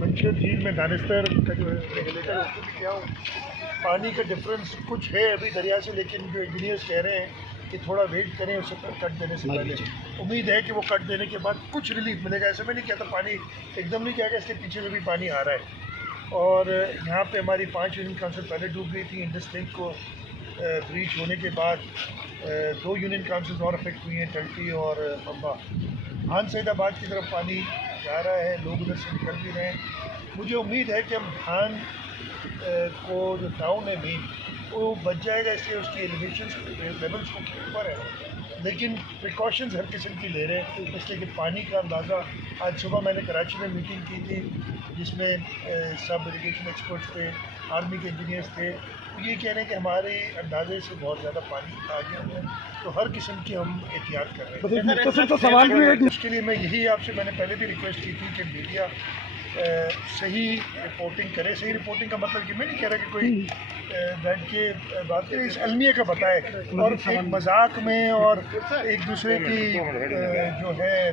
मंशर झील में दानिस्तर का जो रेगुलेटर उसको भी किया हूँ। पानी का डिफरेंस कुछ है अभी दरिया से, लेकिन जो इंजीनियर्स कह रहे हैं कि थोड़ा वेट करें उसे कट देने से पहले। उम्मीद है कि वो कट देने के बाद कुछ रिलीफ मिलेगा। ऐसे में नहीं कहता पानी एकदम नहीं जाएगा, इसके पीछे से भी पानी आ रहा है। और यहाँ पे हमारी 5 यूनियन काउंसिल पहले डूब गई थी। इंडस लिंक को ब्रीच होने के बाद 2 यूनियन काउंसिल और अफेक्ट हुई हैं, टल्टी और पम्बा। हान सैदाबाद की तरफ पानी जा रहा है, लोग उधर से निकल भी रहे हैं। मुझे उम्मीद है कि हम हान को जो टाउन है मेन वो बच जाएगा, इसलिए उसकी एलिवेशन लेवल्स को ऊपर है, लेकिन प्रिकॉशंस हर किस्म की ले रहे हैं। इसलिए कि पानी का अंदाज़ा, आज सुबह मैंने कराची में मीटिंग की थी जिसमें सब इरीगेशन एक्सपर्ट्स थे, आर्मी के इंजीनियर्स थे। तो ये कह रहे हैं कि हमारे अंदाजे से बहुत ज़्यादा पानी आ गया है, तो हर किस्म की हम एहतियात कर रहे हैं। तो सवाल भी है, उसके लिए मैं यही आपसे मैंने पहले भी रिक्वेस्ट की थी कि मीडिया सही रिपोर्टिंग करे। सही रिपोर्टिंग का मतलब कि मैं नहीं कह रहा कि कोई बैठ के बात करे, इस अलमिया का बताए, और एक मजाक में और एक दूसरे की जो है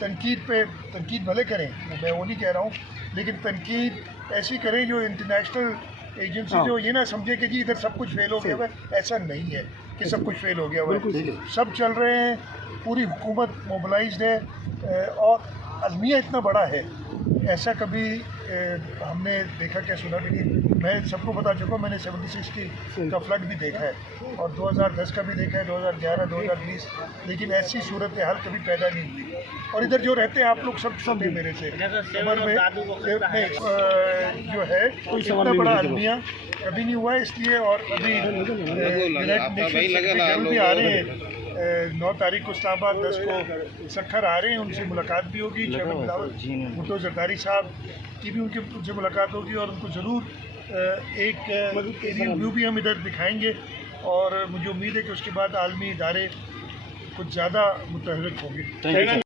तनकीद भले करें, मैं वो नहीं कह रहा हूँ, लेकिन तनकीद ऐसी करें जो इंटरनेशनल एजेंसी जो ये ना समझे कि जी इधर सब कुछ फेल हो गया है। ऐसा नहीं है कि सब कुछ फेल हो गया हुआ है, सब चल रहे हैं, पूरी हुकूमत मोबिलाइज्ड है, और अलमिया इतना बड़ा है ऐसा कभी हमने देखा क्या सुना भी नहीं। मैं सबको बता चुका हूँ, मैंने 76 का फ्लड भी देखा है और 2010 का भी देखा है, 2011, 2020, लेकिन ऐसी सूरत हाल कभी पैदा नहीं हुई। और इधर जो रहते हैं आप लोग सब छोटे मेरे से उम्र में जो है इतना बड़ा अलमिया कभी नहीं हुआ है। इसलिए और अभी यूनाइटेड नेशन भी आ रहे हैं, 9 तारीख को इस्लामाबाद, 10 को सखर आ रहे हैं, उनसे मुलाकात भी होगी। चेयरमैन बिलावल भुट्टो जरदारी साहब की भी उनसे मुलाकात होगी और उनको ज़रूर एक एरियल व्यू भी हम इधर दिखाएंगे। और मुझे उम्मीद है कि उसके बाद आलमी इदारे कुछ ज़्यादा मुतहर्रिक होंगे।